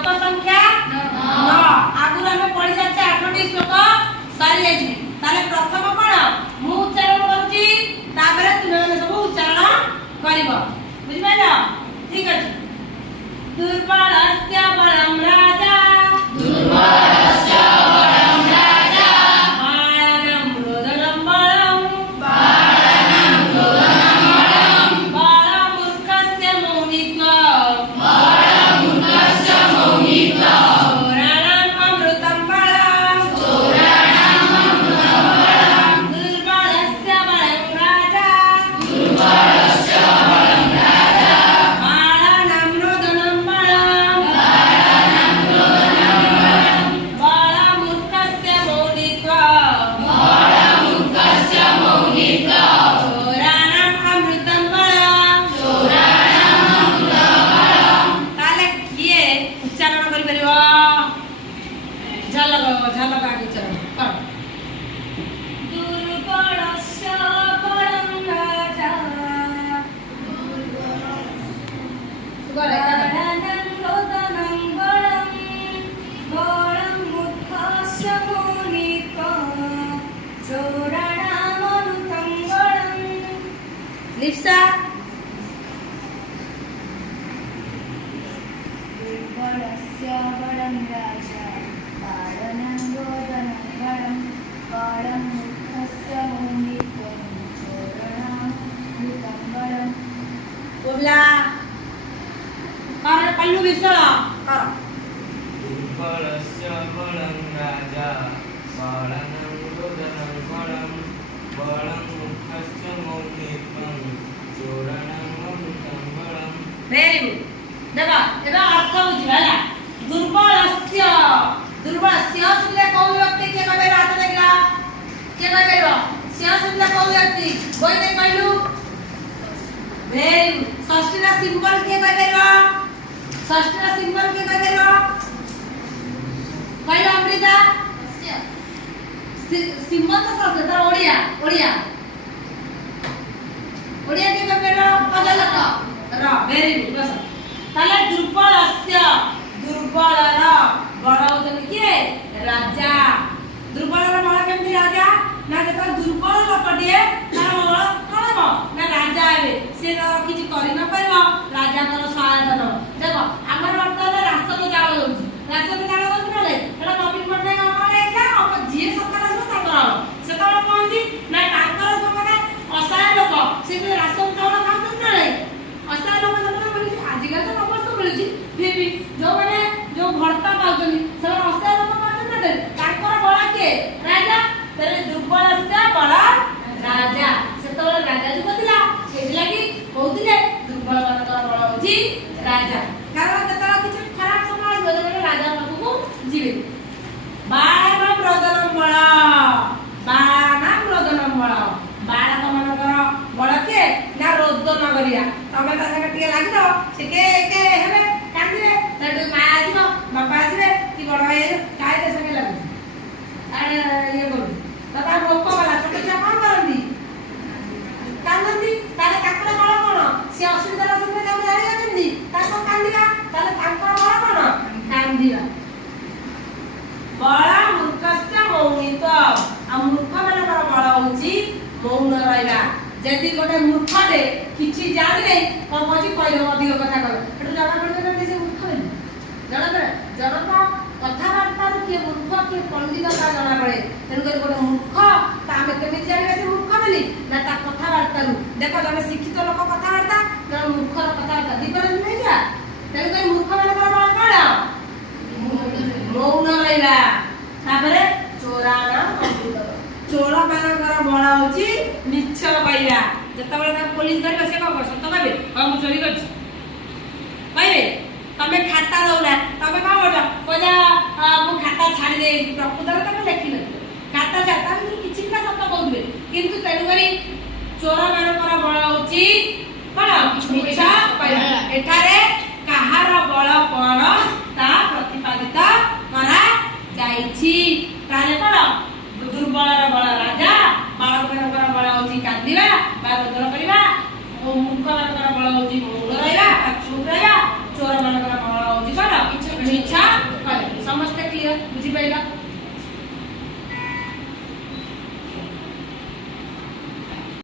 श्लोक संख्या 9 आगु हम पढ़ी साथे 8टी श्लोक सरी जाई ताले प्रथम कोन मु उच्चारण करछि ताबरे तुमे सब उच्चारण करिवो बुझि पाइलो ठीक अछि दुर्बलस्य बलं राजा दुर्बलस्य बलं राजा बाणं रोदनं बलं बालमूर्खस्य मौनित्वं चोराणाम् अमृतं बलं दुर्बलस्य बलं राजा बाणं रोदनं बलं बालमूर्खस्य मौनित्वं चोराणाम् अमृतं बलं ताले किए उच्चारण करि परिबो झलक झलक आगे उच्चारण कर दुर्बलस्य बलं राजा बाणं रोदनं बलं बालमूर्खस्य मौनित्वं चोराणाम् अमृतं बलं लिप्सा दुर्बलस्य बलं राजा बाणं रोदनं बलं बालमूर्खस्य मौनित्वं चोराणामृतं बलं बोला कर पल्लू विसळ कर दुर्बलस्य बलं राजा बाणं रोदनं बलं बालमूर्खस्य मौनित्वं चोराणामृतं बलं वेरी गुड देखो एबा अर्थ बुझिबाला दुर्बलस्य दुर्बलस्य सुनले कोन व्यक्ति के कहबे रात देखला के कहबे स्य सुनले कोन व्यक्ति कोई ने कहलु वेरी गुड षष्ठी ना सिंबल के कहबे षष्ठी ना सिंबल के कहबे कहलो अमृता सिंबल तो संस्कृत ओडिया ओडिया ओडिया के कहबे पदलक र वेरी गुड बस ताले दुर्बलस्य दुर्बलर बड़ होतन के राजा दुर्बलर बड़ केमती राजा ना जेता दुर्बल लोकटिए तार बड़ कणबो ना राजा हेबे से न किछि करि न परबो राजा कर सहायता न देखो हमर वर्तमान राष्ट्र चावल होछि राष्ट्र चावल होछि नले एटा कॉपी पडने हमर एटा अब जे सरकार आसो ताकर से तो कहछि ना ताकर जो माने असहाय लोक से राष्ट्र चावल खाउछन नले असहाय लोक आजिकल तो समस्त मिलुची फिर भी जो माने जो भर्ता पाउछन से असहाय लोक पाउछन ना ताकर बड़ा के राजा तेरे दुर्बलस्य बड़ा राजा से तो राजा जो कथिला सेहि लागि कहउतिले दुर्बल मानकर बड़ा होची राजा कारण जतरा किछ खराब समाज होले राजा पाखु जीवे बाणं रोदनं बलं बालक मानकर बड़ के ना रोदन करिया तमे ता संगे टिके लागि दो से के हेबे कांदिबे तडु मा आसीबो बापा आसीबे कि बड़ भाई काय ते संगे लागु अरे ये बोल तथा लोक वाला छोटे छुआ कोन करंदी कांदंदी ताले ताकर बड़ कोन से असुविधा संगे काम जानि जानि ताको कांदिया ताले ताकर बड़ कोन कांदिया बड़ा मूर्खस्य मौनित्वं आ मूर्ख मानकर बड़ होची मौन रहइबा जदी गोटे मूर्खटे किछि जानि नै कोन कहछि कहलो अधिक कथा कर एटु जाना पड़े ना से मूर्ख हेली जाना पड़े जनक कथाबार्ता के मूर्ख के पंडित का जाना पड़े तेन कर गोटे मूर्ख ता हमें केमिति जानिबे से मूर्ख बोली ना ता कथाबार्ता रु देखो जने शिक्षित लोक कथाबार्ता ना मूर्ख कथाबार्ता डिफरेंस नै जा तेन कर मूर्ख मानकर बड़ कोन मौन रहइबा तापरे चोराना चोर मानकर बड़ होची मिछ कहइबा जतबेले ता पुलिस धरबे से कहबो सत कहबे हम चोरी करछि कहबे तमे खाता दौला तमे का बोल कोजा मु खाता छाडी दे प्रकृतर तमे लेखि न खाता छाता किछि ना सत कहबे किंतु तेनु करी चोर मानकर बड़ होची कोन मिछ कहइबा एठारे कहार बड़ कोन ता प्रतिपादित करा जाईछि ताले कोन दुर्बलर बड़ राजा बालक मानकर बड़ होची कांदिबा बा रोदन करिबा ओ मूर्ख मानकर बड़ होची मौन रहइबा चुप रहइबा चोर मानकर बड़ होची कोन मिछ ବୁଝିପାରିଲ